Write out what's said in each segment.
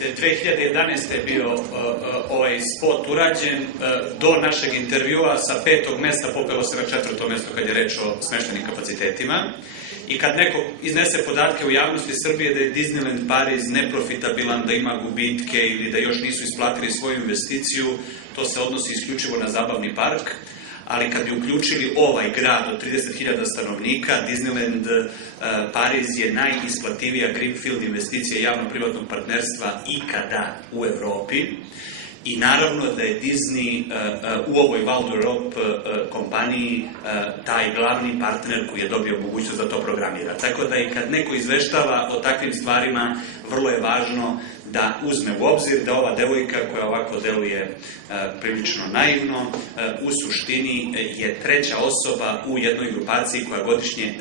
2011. je bio ovaj spot urađen, do našeg intervjua sa 5. mesta popelo se na 4. mesto kad je reč o smeštenim kapacitetima. I kad neko iznese podatke u javnosti Srbije da je Disneyland Pariz neprofitabilan, da ima gubitke ili da još nisu isplatili svoju investiciju, to se odnosi isključivo na zabavni park. Ali kad bi uključili ovaj grad od 30.000 stanovnika, Disneyland Pariz je najisplativija greenfield investicija javno-privatnog partnerstva ikada u Evropi. I naravno da je Disney u ovoj Val d'Europe kompaniji taj glavni partner koji je dobio mogućnost da to programira. Tako da i kad neko izveštava o takvim stvarima, vrlo je važno da uzme u obzir da ova devojka koja ovako deluje prilično naivno, u suštini je treća osoba u jednoj grupaciji koja godišnje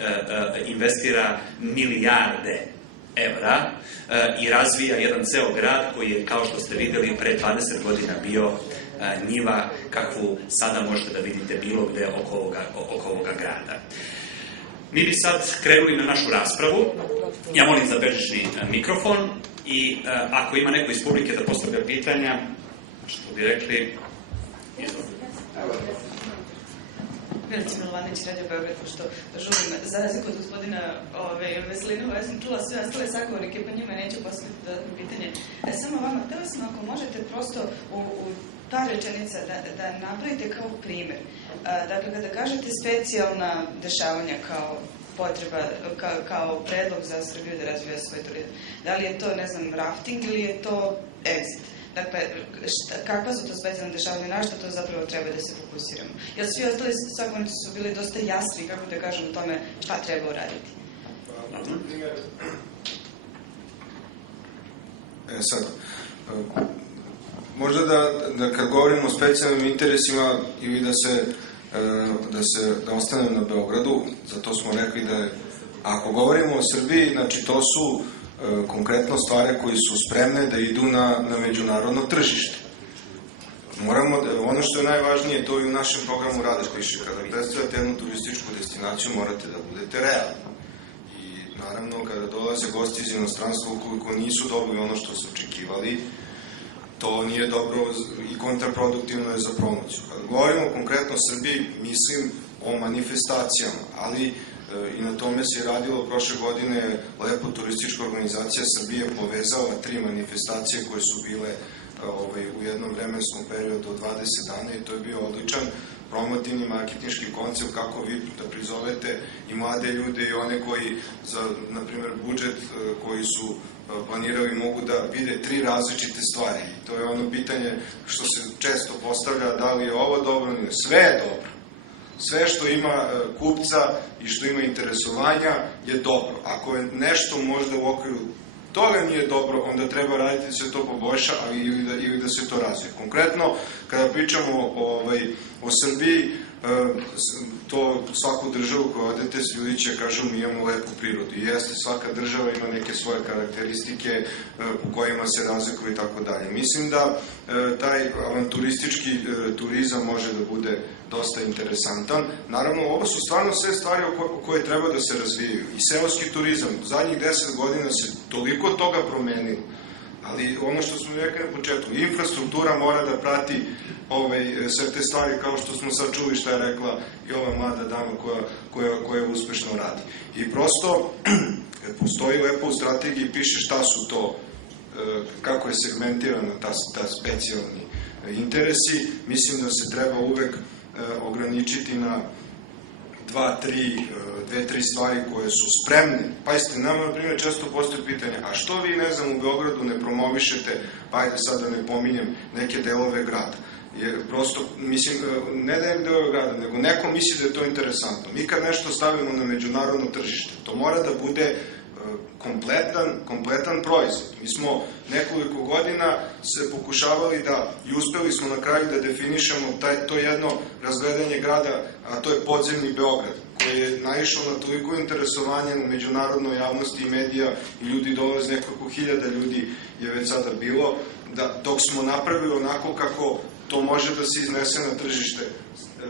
investira milijarde evra i razvija jedan ceo grad koji je, kao što ste videli, pre 20 godina bio njiva kakvu sada možete da vidite bilo gde oko ovoga grada. Mi bi sad krenuli na našu raspravu. Ja molim za bežični mikrofon i ako ima neko iz publike da postavlja pitanja, što bi rekli, izvolite. Milica Milovanović, Radio Beograd, pošto žulim, za razliku od gospodina Veselinova, ja sam čula sve ostale sagovornike, pa njima neću postaviti dodatno pitanje. Samo vama, htela sam ako možete prosto u par rečenica da napravite kao primer. Dakle, kada kažete specijalna dešavanja kao potreba, kao predlog za Srbiju da razvija svoj turizam, da li je to, ne znam, rafting ili je to exit? Dakle, kakva su to specijalne dešavanja, na što to zapravo treba da se fokusiramo? Jer svi ostali sagovornici su bili dosta jasni, kako da kažem, o tome šta treba uraditi. Sad, možda da kad govorimo o specijalnim interesima ili da ostanem na Beogradu, zato smo rekli da ako govorimo o Srbiji, znači to su konkretno stvari koje su spremne da idu na međunarodno tržište. Ono što je najvažnije, to i u našem programu rada, kada predstavljate jednu turističku destinaciju, morate da budete realni. I naravno, kada dolaze gosti iz inostranstva, ukoliko nisu dobili ono što su očekivali, to nije dobro i kontraproduktivno je za promociju. Kada govorimo konkretno o Srbiji, mislim o manifestacijama, ali i na tome se je radilo prošle godine. Lepo turistička organizacija Srbije povezala 3 manifestacije koje su bile u jednom vremenskom periodu od 20 dana i to je bio odličan promotivni marketinški koncept kako vi da prizovete i mlade ljude i one koji za, na primjer, budžet koji su planirali mogu da vide 3 različite stvari. To je ono pitanje što se često postavlja, da li je ovo dobro ili sve je dobro. Sve što ima kupca i što ima interesovanja je dobro. Ako je nešto možda u okviru toga nije dobro, onda treba raditi da se to poboljša, ali ili da se to razvije. Konkretno, kada pričamo o Srbiji, to svaku državu koju odete, ljudi će kažu mi imamo lepu prirodu. I jeste, svaka država ima neke svoje karakteristike u kojima se razlikuje i tako dalje. Mislim da taj avanturistički turizam može da bude dosta interesantan. Naravno, ovo su stvarno sve stvari koje treba da se razvijaju. I seoski turizam, zadnjih 10 godina se toliko toga promenilo, ali ono što smo rekli na početku, infrastruktura mora da prati sve te stvari, kao što smo sad čuli šta je rekla i ova mlada dama koja uspešno radi. I prosto, kad postoji lepo u strategiji, piše šta su to, kako je segmentirano ta specijalni interesi, mislim da se treba uvek ograničiti na 2-3 stvari koje su spremne. Pazite, nama, na primjer, često postoje pitanje, a što vi, ne znam, u Beogradu ne promovišete, pa ajde sad da ne pominjem, neke delove grada. Prosto, mislim, ne da je delove grada, nego neko misli da je to interesantno. Mi kad nešto stavimo na međunarodno tržište, to mora da bude kompletan proizvod. Mi smo nekoliko godina se pokušavali da, i uspeli smo na kraju da definišemo to jedno razgledanje grada, a to je podzemni Beograd, koji je naišao na toliko interesovanje na međunarodnoj javnosti i medija i ljudi dolaze, nekoliko hiljada ljudi je već sada bilo, da dok smo napravili onako kako to može da se iznese na tržište.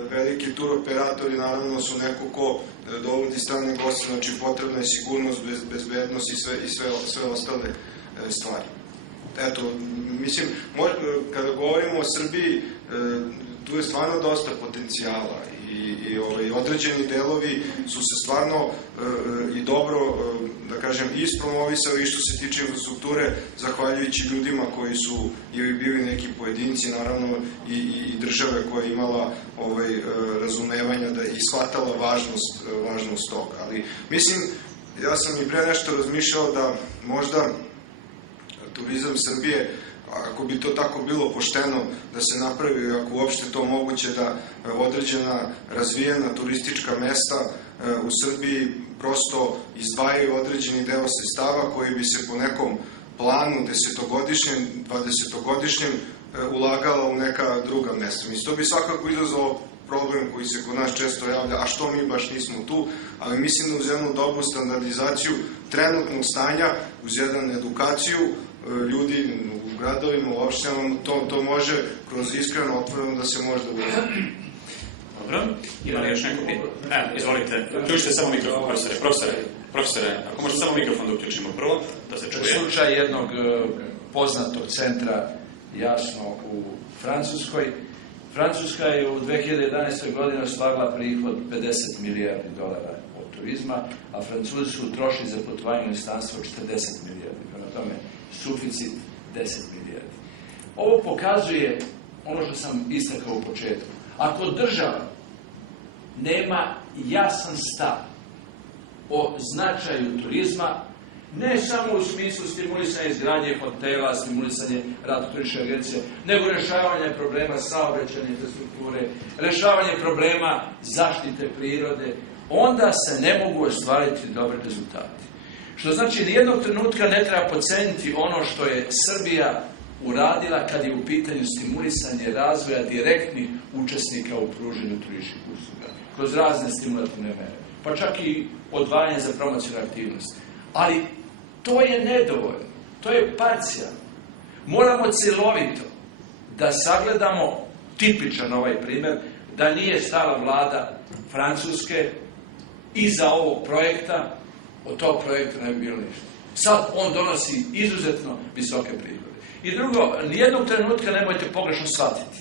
Veliki turoperatori naravno su neko ko dovodi strane goste, znači potrebna je sigurnost, bezbednost i sve ostale stvari. eto, mislim, kada govorimo o Srbiji, tu je stvarno dosta potencijala i određeni delovi su se stvarno i dobro, da kažem, ispromovisali što se tiče infrastrukture, zahvaljujući ljudima koji su ili bili neki pojedinci, naravno i države koja je imala razumevanja i shvatala važnost toga. Ali, mislim, ja sam i pre nešto razmišljao da možda turizam Srbije, ako bi to tako bilo pošteno da se napravi, ako uopšte to moguće da određena razvijena turistička mesta u Srbiji prosto izdvajaju određeni deo sredstava koji bi se po nekom planu 10-godišnjem, 20-godišnjem ulagala u neka druga mesta. Mislim, to bi svakako izazvalo problem koji se kod nas često javlja, a što mi baš nismo tu, ali mislim da uz jednu dobru standardizaciju trenutnog stanja, uz jednu edukaciju ljudi u gradovima, u opštinama, to može kroz iskreno otvoreno da se možda uradi. Dobro, ima li još neko pitanje? Izvolite, uključite samo mikrofon, profesore, ako možete samo mikrofon da uključimo prvo, da se čuje. Slučaj jednog poznatog centra, jasno, u Francuskoj. Francuska je u 2011. godini ostvarila prihod $50 milijardi od turizma, a Francuzi su trošili za putovanje u inostranstvo $40 milijardi. Prema tome, suficit $10 milijardi. Ovo pokazuje ono što sam istakao u početku. Ako država nema jasan stav o značaju turizma, ne samo u smislu stimulisanja izgradnje hotela, stimulisanje rada turističke agencije, nego rješavanje problema saobraćajne infrastrukture, rješavanje problema zaštite prirode, onda se ne mogu ostvariti dobri rezultati. Što znači, nijednog trenutka ne treba podceniti ono što je Srbija uradila kad je u pitanju stimulisanje razvoja direktnih učesnika u pružanju turističkih usluga, kroz razne stimulativne mere, pa čak i odvajanje za promocijnu aktivnost. Ali to je nedovoljno, to je parcijalno. Moramo cjelovito da sagledamo tipičan ovaj primjer, da nije stala vlada Francuske iza ovog projekta, od tog projekta ne bi bilo ništa. Sad on donosi izuzetno visoke prihode. I drugo, nijednog trenutka nemojte pogrešno shvatiti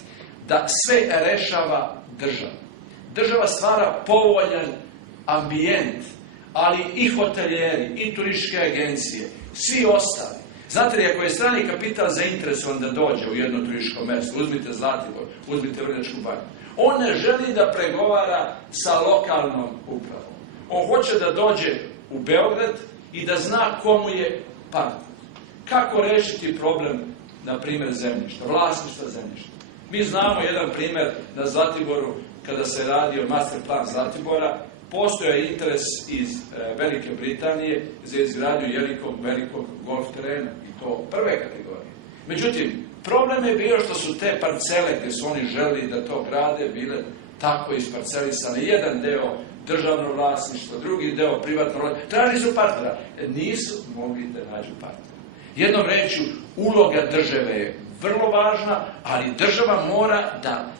da sve rešava država. Država stvara povoljan ambijent, ali i hotelijeri, i turističke agencije, svi ostali. Znate li, ako je strani kapital zainteresovan da dođe u jedno turističko mjesto, uzmite Zlatibor, uzmite Vrnjačku banju, on ne želi da pregovara sa lokalnom upravom. On hoće da dođe u Beograd i da zna komu je partner. Kako rešiti problem, na primjer, zemljišta, vlasništva zemljišta? Mi znamo jedan primjer na Zlatiboru, kada se radio master plan Zlatibora, postojao je interes iz Velike Britanije za izgradnju velikog golf terena, i to prve kategorije. Međutim, problem je bio što su te parcele gdje su oni želeli da to grade bile tako isparcelisane. Jedan deo državno vlasništvo, drugi deo privatno vlasništvo. Tražili su partnera. Nisu mogli da nađu partnera. Jednom rečju, uloga države je vrlo važna, ali država mora da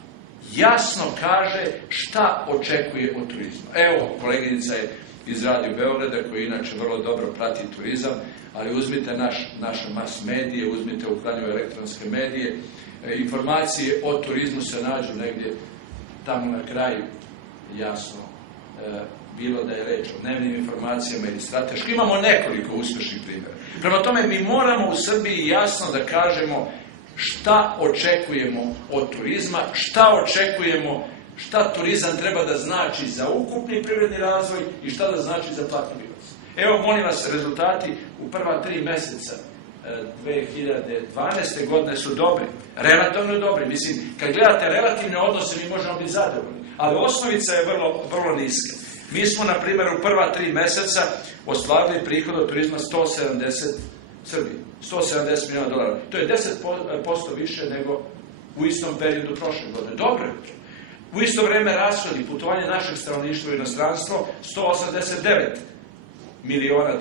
jasno kaže šta očekuje od turizma. Evo, koleginica je iz Radio Beograda, koji inače vrlo dobro prati turizam, ali uzmite naše mass medije, uzmite u krajnju elektronske medije, informacije o turizmu se nađu negdje tamo na kraju, jasno, bilo da je reč o dnevnim informacijama ili strateški. Imamo nekoliko uspješnih primjera. Prema tome, mi moramo u Srbiji jasno da kažemo šta očekujemo od turizma, šta očekujemo, šta turizam treba da znači za ukupni privredni razvoj i šta da znači za platni bilans. Evo, molim vas, rezultati u prva 3 mjeseca 2012. godine su dobri, relativno dobri. Mislim, kad gledate relativne odnose, mi možemo biti zadovoljni, ali osnovica je vrlo niska. Mi smo, na primjer, u prva 3 mjeseca ostvarili prihod od turizma $170 milijuna. To je 10% više nego u istom periodu prošle godine. Dobro je. U isto vrijeme rashodi putovanja našeg stanovništva u inostranstvo $189 milijuna,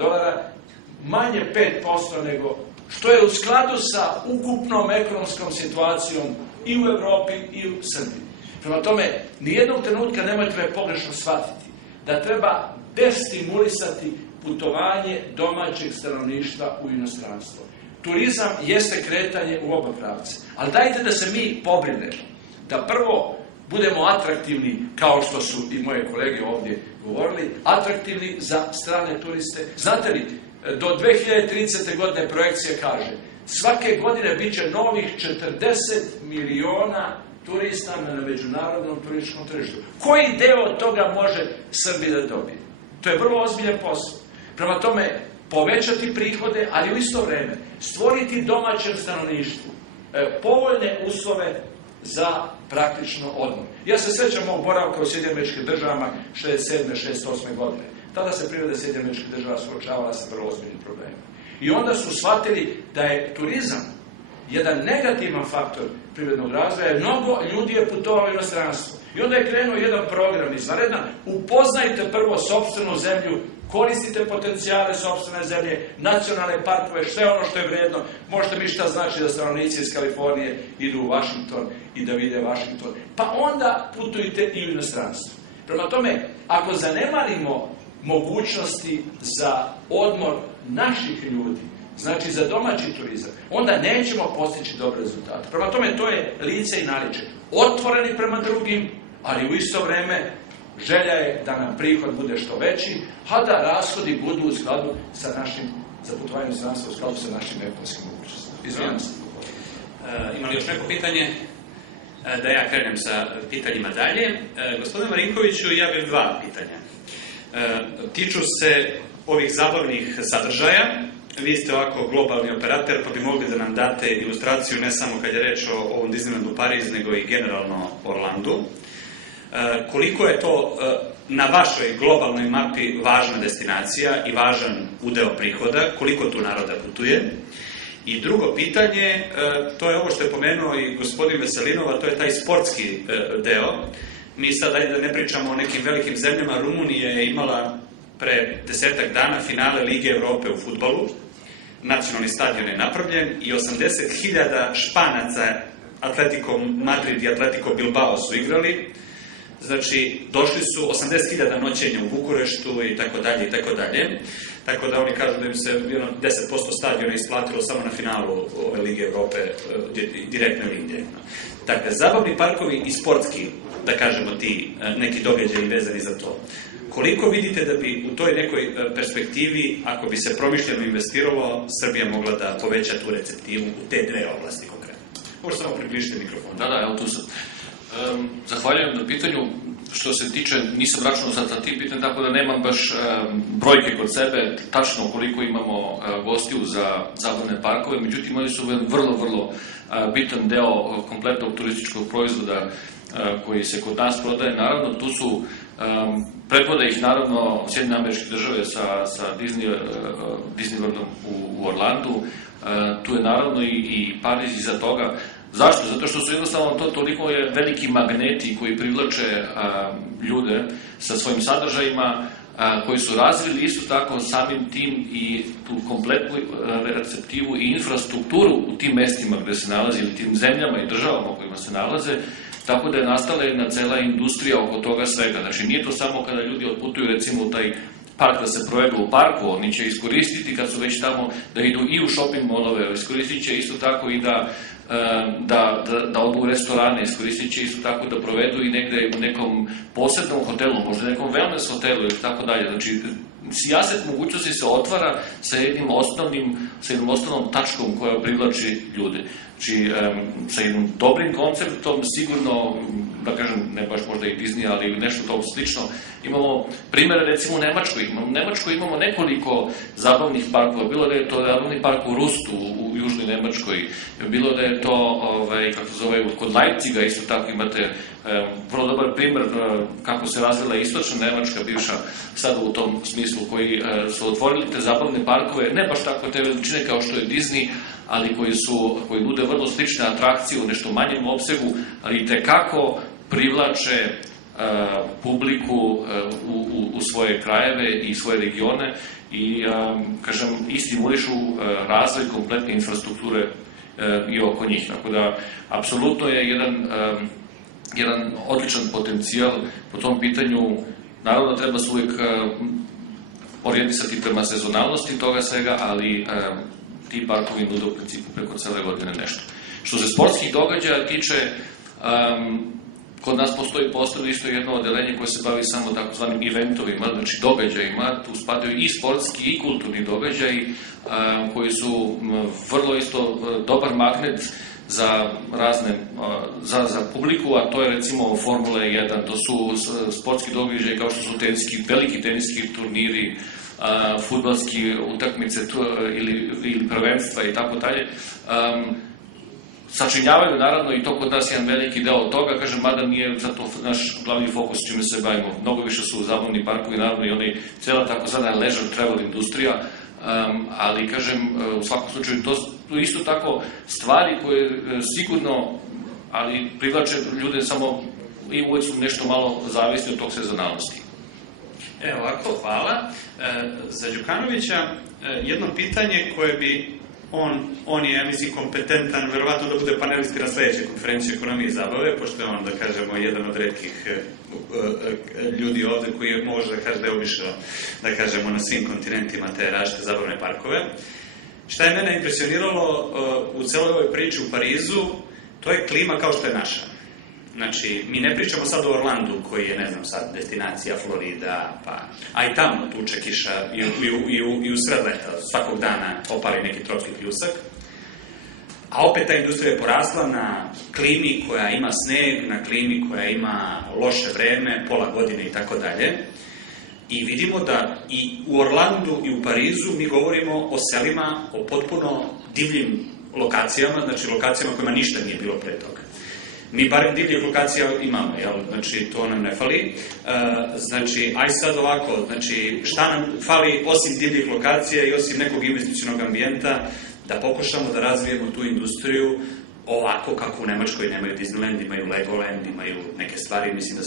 manje 5% nego, što je u skladu sa ukupnom ekonomskom situacijom i u Evropi i u Srbiji. Prema tome, nijednog trenutka nemojte me pogrešno shvatiti da treba destimulisati putovanje domaćeg stanovništva u inostranstvo. turizam jeste kretanje u oba pravca. Ali dajte da se mi pobrinemo, da prvo budemo atraktivni, kao što su i moje kolege ovdje govorili, atraktivni za strane turiste. Znate li, do 2030. godine projekcija kaže, svake godine bit će novih 40 miliona turista na međunarodnom turističkom tržištu. Koji deo od toga može Srbija da dobije? To je vrlo ozbiljan posao. Prema tome, povećati prihode, ali u isto vreme stvoriti domaćem stanovništvu povoljne uslove za praktično odmor. Ja se sećam mog boravka u Sjedinjenim Američkim Državama 67-68. godine. Tada se privreda Sjedinjenih Američkih Država suočavala sa vrlo ozbiljnim problemima. I onda su shvatili da je turizam jedan negativan faktor privrednog razvoja, jer mnogo ljudi je putovalo u inostranstvo. I onda je krenuo jedan program izvanredan, upoznajte prvo sopstvenu zemlju, koristite potencijale sopstvene zemlje, nacionalne parkove, sve ono što je vredno. Možete mi šta znači da stanovnici iz Kalifornije idu u Washington i da vide Washington. Pa onda putujte i u inostranstvo. Prema tome, ako zanemarimo mogućnosti za odmor naših ljudi, znači za domaći turizam, onda nećemo postići dobre rezultate. Prema tome, to je lice i naličje. Otvoreni prema drugim, ali u isto vreme želja je da nam prihod bude što veći, a da rashodi budu u skladu sa našim, za putovanje u stranstvo, u skladu sa našim ekonomskim mogućnostima. Izvijem se. Ima li još neko pitanje? Da ja krenem sa pitanjima dalje. Gospodine Marinkoviću, ja bih dva pitanja. Tiču se ovih zabavnih sadržaja. Vi ste ovako globalni operator, pa bi mogli da nam date ilustraciju ne samo kad je reč o ovom Disneylandu Pariz, nego i generalno Orlandu. Koliko je to na vašoj globalnoj mapi važna destinacija i važan udeo prihoda, koliko tu naroda putuje? I drugo pitanje, to je ovo što je pomenuo i gospodin Veselinov, a to je taj sportski deo. Mi sad, ajde da ne pričamo o nekim velikim zemljama, Rumunija je imala pre 10-ak dana finale Lige Evrope u fudbalu, nacionalni stadion je napravljen i 80.000 Španaca Atletico Madrid i Atletico Bilbao su igrali. Znači, došli su 80.000 noćenja u Bukureštu i tako dalje i tako dalje. Tako da oni kažu da im se 10% stadiona isplatilo samo na finalu ove Lige Evrope, direktne linije. Dakle, zabavni parkovi i sportski, da kažemo ti neki događaji vezani za to. Koliko vidite da bi u toj nekoj perspektivi, ako bi se promišljeno investiralo, Srbija mogla da poveća tu receptivu u te dve oblasti konkretno? Možda samo približite mikrofon. Da, evo tu sam. Zahvaljujem na pitanju. Što se tiče, nisam računao sa tim pitanjem, tako da nemam baš brojke kod sebe, tačno koliko imamo gostiju za zabavne parkove, međutim oni su vrlo bitan deo kompletnog turističkog proizvoda koji se kod nas prodaje. Naravno, tu su predvode ih naravno Sjedinjene Američke Države sa Disneylandom u Orlandu, tu je naravno i Pariz iza toga. Zašto? Zato što su jednostavno to toliko je veliki magneti koji privlače ljude sa svojim sadržajima, koji su razvili isto tako samim tim i tu kompletnu receptivu i infrastrukturu u tim mestima gde se nalazi, ili tim zemljama i državama u kojima se nalaze, tako da je nastala jedna cela industrija oko toga svega. Znači, nije to samo kada ljudi otputuju recimo u taj park da se provedu u parku, oni će iskoristiti kad su već tamo da idu i u shopping mallove, iskoristit će isto tako i da odu u restorane, iskoristit će isto tako da provedu i negde u nekom posebnom hotelu, možda nekom wellness hotelu ili tako dalje. Znači, sijaset mogućnosti se otvara sa jednim osnovnom tačkom koja privlači ljude. Znači, sa jednim dobrim konceptom, sigurno, da kažem, ne baš možda i Disney, ali nešto to slično. Imamo primjere, recimo, u Nemačkoj. U Nemačkoj imamo nekoliko zabavnih parkova. Bilo da je to zabavni park u Rustu, u južnoj Nemačkoj. Bilo da je to, kako se zove, kod Leipziga isto tako imate vrlo dobar primjer kako se razvila istočna Nemačka, bivša, sada u tom smislu, koji su otvorili te zabavne parkove, ne baš tako te veličine kao što je Disney, ali koji nude vrlo slične atrakcije u nešto manjem opsegu, ali tekako privlače publiku u svoje krajeve i svoje regione i, kažem, i stimulišu razvoj kompletne infrastrukture i oko njih. Tako da, apsolutno je jedan odličan potencijal po tom pitanju. Naravno, treba se uvijek orijentisati prema sezonalnosti toga svega, ali ti parkovi nude u principu preko cele godine nešto. Što se sportskih događaja tiče, kod nas postoji posebno isto jedno odeljenje koje se bavi samo takozvanim eventovima, znači događajima, tu spadaju i sportski i kulturni događaji koji su vrlo isto dobar magnet za razne, za publiku, a to je recimo Formula 1, to su sportski događaji kao što su veliki teniski turniri, fudbalski utakmice ili prvenstva i tako dalje. Sačinjavaju naravno i to kod nas jedan veliki deo od toga, kažem, mada nije zato naš glavni fokus čime se bavimo. Mnogo više su zabavni parkovi, naravno i oni cijela takozvana leisure travel industrija, ali kažem, u svakom slučaju to isto tako stvari koje sigurno, ali privlače ljude samo i uvek su nešto malo zavisni od tog sezonalnosti. Evo ovako, hvala. Za Đukanovića jedno pitanje koje bi on je, ja mislim, kompetentan, verovatno da bude panelist na sledećoj konferenciji ekonomije i zabave, pošto je on, da kažemo, jedan od retkih ljudi ovde koji može da kaže da je obišao, da kažemo, na svim kontinentima te različite zabavne parkove. Šta je mene impresioniralo u celoj ovoj priči u Parizu, to je klima kao što je naša. Znači, mi ne pričamo sad o Orlandu, koji je, ne znam, sad destinacija Florida, a i tamo tuče kiša i u sred leta, svakog dana opali neki tropski pljusak. A opet ta industrija je porasla na klimi koja ima sneg, na klimi koja ima loše vreme, pola godine i tako dalje. I vidimo da i u Orlandu i u Parizu mi govorimo o selima, o potpuno divljim lokacijama, znači lokacijama kojima ništa nije bilo pre toga. Mi barem divljih lokacija imamo, jel? Znači, to nam ne fali. Znači, aj sad ovako, znači, šta nam fali osim divljih lokacija i osim nekog investicionog ambijenta, da pokušamo da razvijemo tu industriju ovako kako u Nemačkoj nemaju Disneyland, imaju Legoland, imaju neke stvari, mislim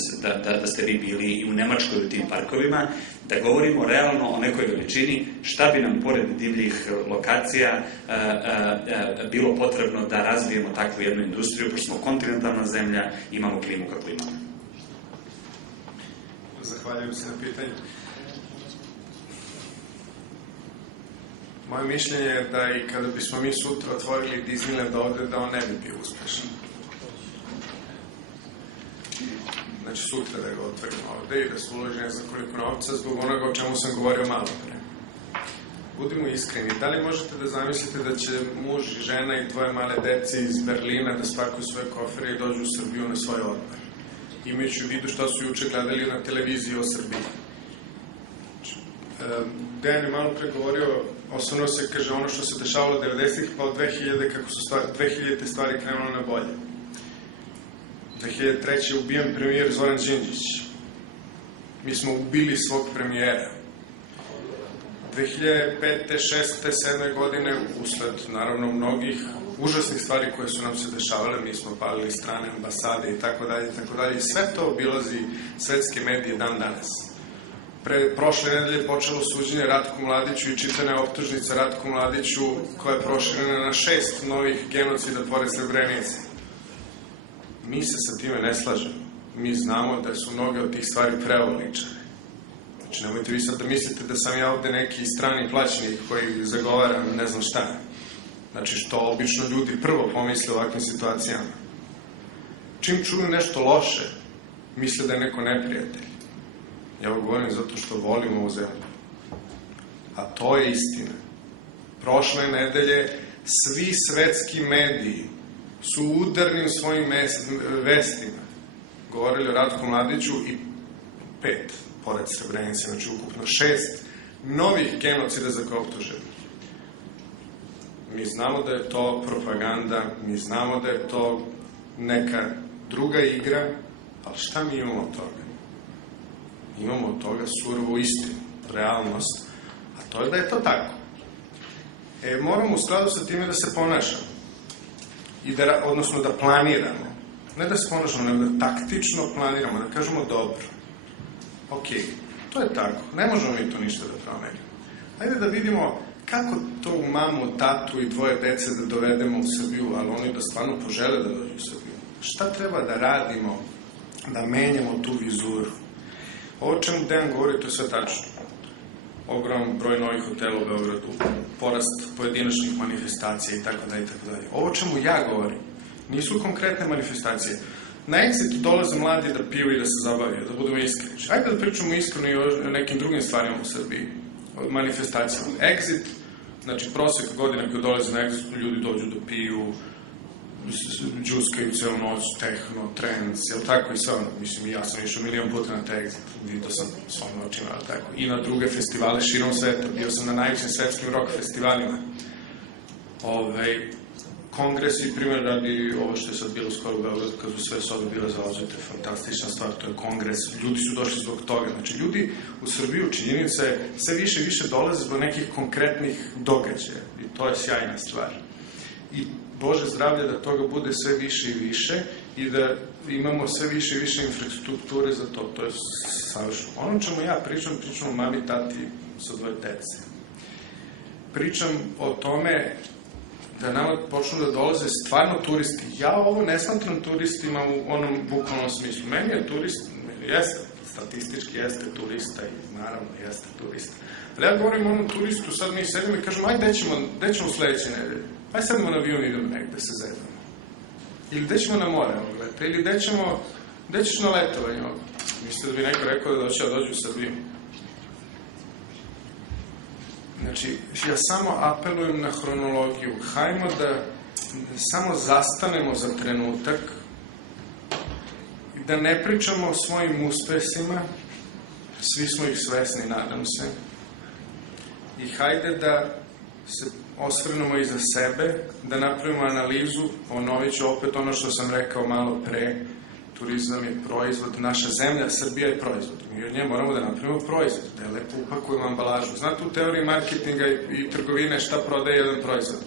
da ste vi bili i u Nemačkoj u tim parkovima, da govorimo realno o nekoj veličini, šta bi nam pored divljih lokacija bilo potrebno da razvijemo takvu jednu industriju, pošto smo kontinentalna zemlja, imamo klimu kako imamo. Zahvaljujem se na pitanju. Moje mišljenje je da i kada bismo mi sutra otvorili Disneyland ovde, da on ne bi bio uspešan. Znači sutra da ga otvorimo ovde i da se uloži ne znam koliko novca zbog onoga o čemu sam govorio malo pre. Budimo iskreni, da li možete da zamislite da će muž i žena i dvoje male dece iz Berlina da spakuju svoje kofere i dođu u Srbiju na svoj odmor, imajući u vidu šta su juče gledali na televiziji o Srbiji? Dejan je malo pre govorio, osnovno se kaže ono što se dešavalo 90-ih pa od 2000, kako su 2000 stvari krenule na bolje. 2003. je ubijen premijer Zoran Đinđić. Mi smo ubili svog premijera. 2005. 6. 7. godine, usled naravno mnogih užasnih stvari koje su nam se dešavale, mi smo palili strane ambasade i tako dalje, i sve to obilazi svetske medije dan danas. Prošle nedelje počelo suđenje Ratku Mladiću i čitana optužnica Ratku Mladiću koja je proširena na 6 novih genocida pored Srebrenice. Mi se sa time ne slažemo. Mi znamo da su mnoge od tih stvari preuveličane. Znači, nemojte vi sad da mislite da sam ja ovde neki strani plaćenik koji zagovara ne znam šta. Znači, što obično ljudi prvo pomisle o ovakvim situacijama. Čim čuju nešto loše, misle da je neko neprijatelj. Ja ovo govorim zato što volim ovu zemlju. A to je istina. Prošle nedelje svi svetski mediji su udarnim svojim vestima govorili o Ratku Mladiću i 5 pored Srebrenice, znači ukupno 6 novih genocida za koje optuženi. Mi znamo da je to propaganda, mi znamo da je to neka druga igra, ali šta mi imamo od toga? Imamo od toga surovu istinu, realnost, a to je da je to tako. Moramo u skladu sa time da se ponašamo, odnosno da planiramo. Ne da se ponašamo, nego da taktično planiramo, da kažemo dobro. Ok, to je tako, ne možemo mi to ništa da promenimo. Ajde da vidimo kako to u mamu, tatu i dvoje dece da dovedemo u Srbiju, ali oni da stvarno požele da dođu u Srbiju. Šta treba da radimo, da menjamo tu vizuru? Ovo čemu Dejan govori, to je sve tačno. ogrom broj novih hotela u Beogradu, porast pojedinačnih manifestacija i tako dalje. Ovo čemu ja govorim nisu konkretne manifestacije. Na Exit dolaze mladi da piju i da se zabavaju, da budemo iskreni. Ajde da pričamo iskreno i o nekim drugim stvarima u Srbiji, o manifestacijama. Exit, znači prosjek godina koji dolaze na Exit, ljudi dođu da piju, džuskaju celu noć, tehno, trends, jel tako i sve ono. Mislim, i ja sam išao milion puta na taj Exit, vidio sam svojim očima, jel tako. I na druge festivale širom sveta, bio sam na najvećim svetskim rock festivalima. Kongresi, primjer radi ovo što je sad bilo skoro u Beogradu, kad su sve sobe bile zauzete, fantastična stvar, to je kongres, ljudi su došli zbog toga. Znači, ljudi u Srbiju, činjenice, sve više i više dolaze zbog nekih konkretnih događaja i to je sjajna stvar. I Bože zdravlje da toga bude sve više i više i da imamo sve više i više infrastrukture za to, to je savršeno. Ono čemu ja pričam o mami, tati sa 2 dece. Pričam o tome da nama počnu da dolaze stvarno turisti. Ja ovo ne smatram turistima u onom bukvalnom smislu. Meni je turist, jeste, statistički jeste turista i naravno jeste turista. Ali ja govorim o onom turistu, sad mi sedimo i kažemo, ajde, gde ćemo sledeće nedelje? Ajde sedimo na avion i idemo negde se zezamo. Ili gde ćemo na more, gledajte, ili gde ćeš na letovanje? Mislite da bi neko rekao da će da dođu u Srbiju? Znači, ja samo apelujem na hronologiju. Hajmo da samo zastanemo za trenutak i da ne pričamo o svojim uspesima, svi smo ih svesni, nadam se, i hajde da se osvrnemo iza sebe, da napravimo analizu, ponovit ću opet ono što sam rekao malo pre, turizam je proizvod, naša zemlja, Srbija je proizvod. Mi od nje moramo da napravimo proizvod, da je lepo upakujemo ambalažu. Znate u teoriji marketinga i trgovine šta prodaje jedan proizvod?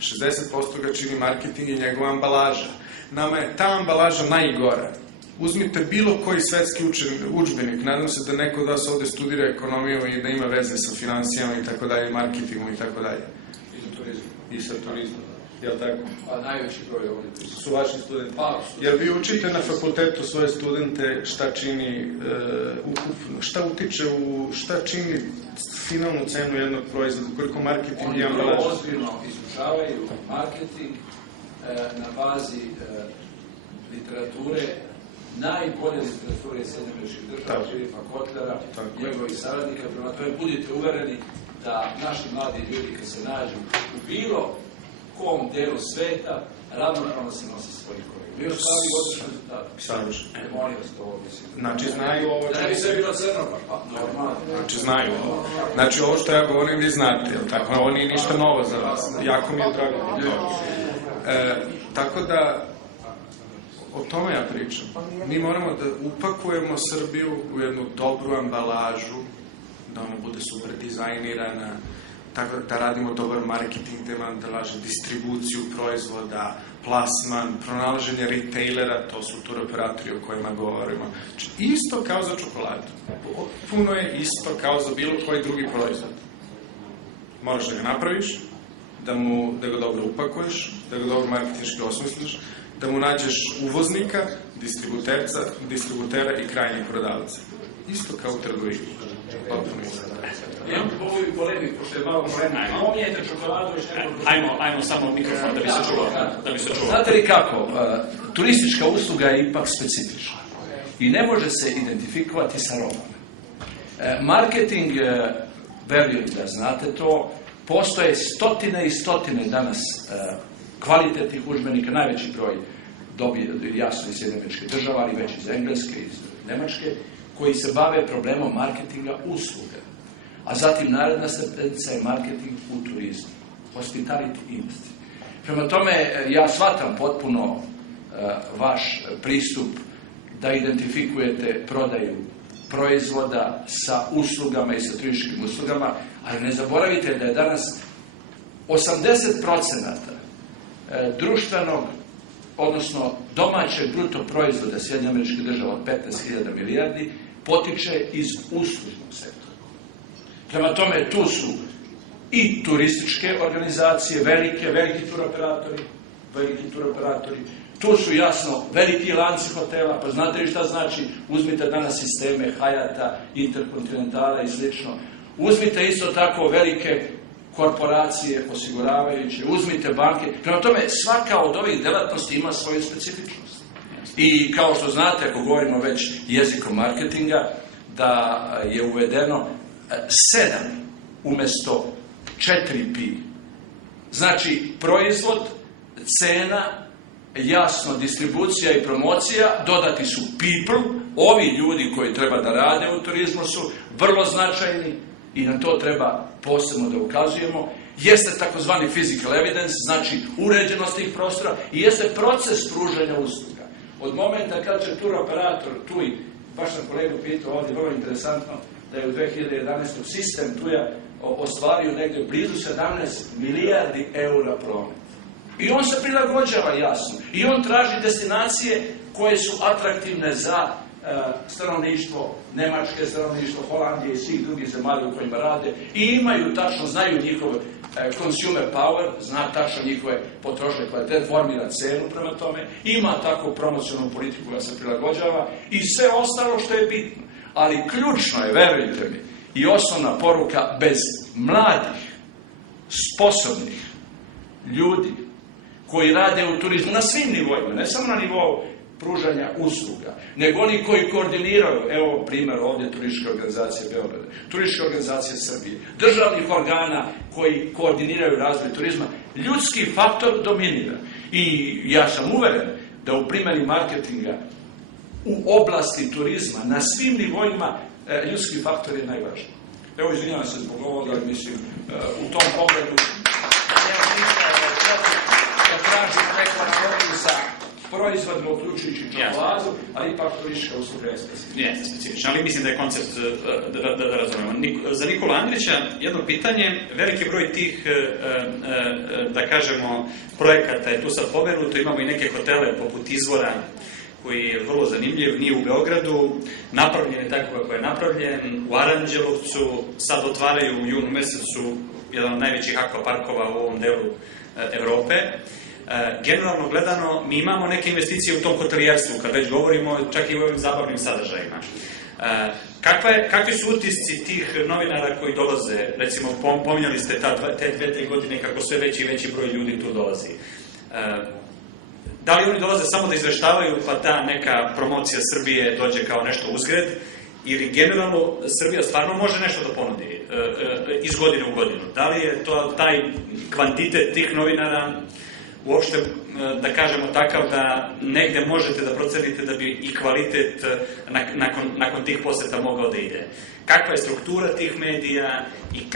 60% ga čini marketing i njegova ambalaža. Nama je ta ambalaža najgora. Uzmite bilo koji svetski udžbenik, nadam se da neko od vas ovde studira ekonomiju i da ima veze sa financijama i tako dalje, marketingom i tako dalje. I sa turizmom. I sa turizmom. Jel tako? Pa najveći broj ovdje su vaši studenti. Jer vi učite na fakultetu svoje studente šta čini ukupno, šta čini finalnu cenu jednog proizvoda, koliko marketing i ambalaža. Oni ozbiljno izučavaju marketing na bazi literature, najbolje literature Sjedinjenih Država, Filipa Kotlera, njegovih saradnika. Prema tome budite uvereni da naši mladi ljudi kad se nađu u bilo kom delu sveta, ravnopravno se nosi svojih kolega. Mi ostavili odličan rezultat. Savršeno. Molim vas to ovo, mislim. Znači, znaju ovo... Da ne bi sve bilo crno, pa normalno. Znači, znaju ovo. Znači, ovo što ja govorim, vi znate, jel tako? Ovo nije ništa novo za vas. Jako mi je drago to. Tako da, o tome ja pričam. Mi moramo da upakujemo Srbiju u jednu dobru ambalažu, da ona bude super dizajnirana, da radimo dobar marketing, da distribuciju proizvoda, plasman, pronalaženje retailera, to su turoperatori o kojima govorimo. Znači, isto kao za čokoladu. Puno je isto kao za bilo koji drugi proizvod. Moraš da ga napraviš, da ga dobro upakuješ, da ga dobro marketinški osmisliš, da mu nađeš uvoznika, distributera i krajnjeg prodavca. Isto kao u trgovini. Potpuno isto. Imam ovu polemik, pošto je malo polemik. Pomijete čokoladu još neko... Ajmo samo mikrofon da bi se čuo. Znate li kako? Turistička usluga je ipak specifična. I ne može se identifikovati sa robama. Marketing, verujem da znate to, postoje stotine i stotine danas kvalitetnih udžbenika, najveći broj dobije jasno iz Sjedinjenih Država, ali već iz Engleske, iz Nemačke, koji se bave problemom marketinga usluga. A zatim naredna stepenica je marketing u turizmu, hospitality industry. Prema tome, ja shvatam potpuno vaš pristup da identifikujete prodaju proizvoda sa uslugama i sa turističkim uslugama, ali ne zaboravite da je danas 80% društvenog, odnosno domaćeg bruto proizvoda Sjedinjenih Država od 15.000 milijardi potiče iz uslužnog sektora. Prema tome, tu su i turističke organizacije, veliki turoperatori, tu su jasno veliki lanci hotela, pa znate li šta znači, uzmite danas sisteme Hayata, Interkontinentala i slično. Uzmite isto tako velike korporacije, osiguravajuće, uzmite banke. Prema tome, svaka od ovih delatnosti ima svoju specifičnost. I kao što znate, ako govorimo već jezikom marketinga, da je uvedeno 7 umjesto 4P. Znači, proizvod, cena, jasno, distribucija i promocija, dodati su people, ovi ljudi koji treba da rade u turizmu su vrlo značajni i na to treba posebno da ukazujemo. Jeste takozvani physical evidence, znači uređenost tih prostora, i jeste proces pružanja usluga. Od momenta kad će tur operator, tu i baš sam kolegu pitao ovdje, vrlo interesantno, da je u 2011. sistem tuja ostvario negdje blizu 17 milijardi eura prometa. I on se prilagođava, jasno. I on traži destinacije koje su atraktivne za stanovništvo Nemačke, stanovništvo Holandije i svih drugih zemalja u kojima rade. I imaju tačno, znaju njihov consumer power, zna tačno njihove potrošne kvalitete, formira cenu prema tome. Ima takvu promocionalnu politiku koja se prilagođava i sve ostalo što je bitno. Ali ključno je, verujte mi, i osnovna poruka, bez mladih, sposobnih ljudi koji rade u turizmu na svim nivoima, ne samo na nivou pružanja usluga, nego oni koji koordiniraju, evo primjer ovdje Turističke organizacije Beograda, Turističke organizacije Srbije, državnih organa koji koordiniraju razvoj turizma, ljudski faktor dominira. I ja sam uveren da u primjeni marketinga u oblasti turizma na svim nivoima ljudski faktor je najvažniji. Evo, izvinjavam se zbog ovoga, mislim, u tom pogledu da tražim neko na sa proizvodima, uključujući čokoladu, ali ipak turistička usluga je specifična. Nije specifična, ali mislim da je koncept da razumemo. Za Nikolu Andrića jedno pitanje, veliki broj tih, da kažemo, projekata je tu sad pomenuto, imamo i neke hotele poput Izvora, koji je vrlo zanimljiv, nije u Beogradu, napravljen je tako kako je napravljen, u Aranđelovcu, sad otvaraju u junu mesecu jedan od najvećih akvaparkova u ovom delu Evrope. Generalno gledano, mi imamo neke investicije u tom hotelijerstvu, kad već govorimo čak i u ovim zabavnim sadržajima. Kakvi su utisci tih novinara koji dolaze? Recimo, pominjali ste te 2-3 godine kako sve veći i veći broj ljudi tu dolazi. Da li oni dolaze samo da izveštavaju, pa ta neka promocija Srbije dođe kao nešto uzgred, ili generalno Srbija stvarno može nešto da ponudi iz godine u godinu? Da li je to taj kvantitet tih novinara uopšte, da kažemo, takav da negde možete da procenite da bi i kvalitet nakon tih poseta mogao da ide? Kakva je struktura tih medija i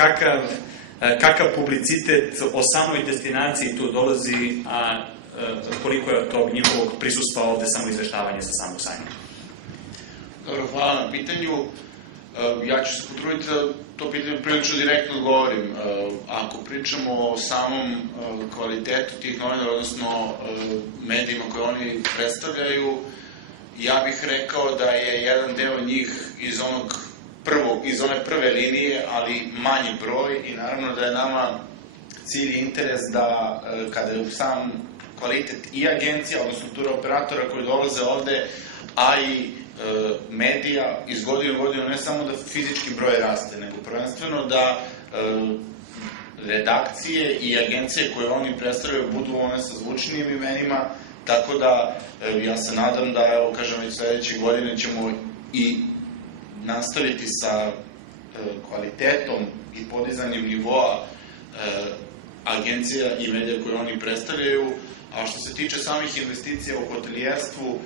kakav publicitet o samoj destinaciji tu dolazi, a koliko je tog njihovog prisustva ovde samo izveštavanje sa samog sajma? Dobro, hvala na pitanju. Ja ću se potruditi da to pitanje prilično direktno odgovorim. Ako pričamo o samom kvalitetu tih novina, odnosno medijima koje oni predstavljaju, ja bih rekao da je jedan deo njih iz one prve linije, ali manji broj, i naravno da je nama cilj i interes da kada je sam kvalitet i agencija, odnosno turoperatora koji dolaze ovde, a i medija iz godine u godinu, ne samo da fizički broj raste, nego prvenstveno da redakcije i agencije koje oni predstavljaju budu one sa zvučnijim imenima, tako da ja se nadam da, evo kažem, već sledeće godine ćemo i nastaviti sa kvalitetom i podizanjem nivoa agencija i medija koje oni predstavljaju. A što se tiče samih investicija u hotelijerstvu,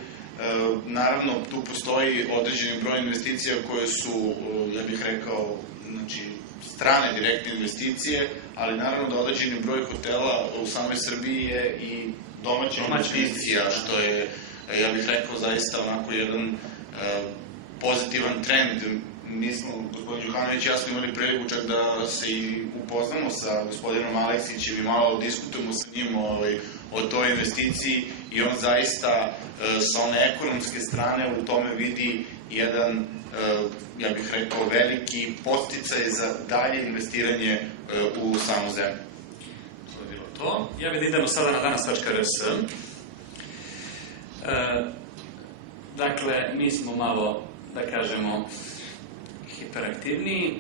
naravno tu postoji određeni broj investicija koje su, ja bih rekao, znači strane direktne investicije, ali naravno da određeni broj hotela u samoj Srbiji je i domaća investicija, što je, ja bih rekao, zaista onako jedan pozitivan trend. Mi smo, gospodin Đukanović i ja smo imali priliku čak da se i upoznamo sa gospodinom Aleksićem i malo diskutujemo sa njim o toj investiciji, i on zaista sa one ekonomske strane u tome vidi jedan, ja bih rekao, veliki podsticaj za dalje investiranje u samu zemlju. To je bilo to. Ja bih da idemo sada na danas.rs. Dakle, mi smo malo, da kažemo, hiperaktivniji.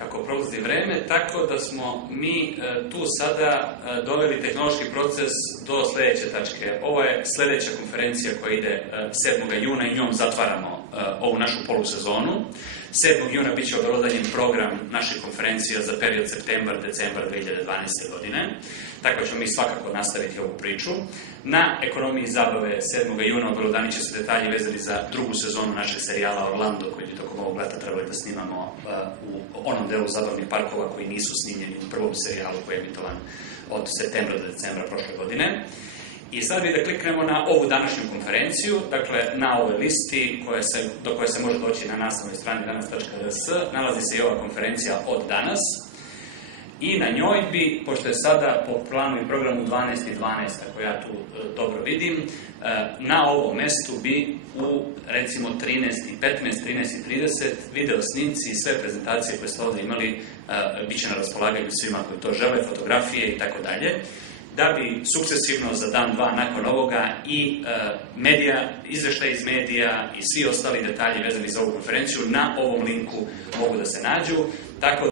kako prolazi vreme, tako da smo mi tu sada doveli tehnološki proces do sledeće tačke. Ovo je sledeća konferencija koja ide 7. juna i njom zatvaramo ovu našu polusezonu. 7. juna biće obelodanjen program naših konferencija za period septembar-decembar 2012. godine. Tako ćemo mi svakako nastaviti ovu priču. Na ekonomiji zabave 7. juna obelodanit će se detalji vezani za drugu sezonu našeg serijala Orlando, koji bi tokom ovog leta trebali da snimamo u onom delu zabavnih parkova koji nisu snimljeni u prvom serijalu koji je emitovan od septembra do decembra prošle godine. I sad bi da kliknemo na ovu današnju konferenciju, dakle na ovoj listi do koje se može doći na naslovnoj strani danas.rs, nalazi se i ova konferencija od danas. I na njoj bi, pošto je sada po planu i programu 12:12, ako ja tu dobro vidim, na ovom mestu bi u recimo 13:15, 13:30 video snimci i sve prezentacije koje ste ovde imali bit će na raspolaganju svima koji to žele, fotografije i tako dalje, da bi sukcesivno za dan, dva nakon ovoga i izveštaj iz medija i svi ostali detalji vezani za ovu konferenciju na ovom linku mogu da se nađu. Tako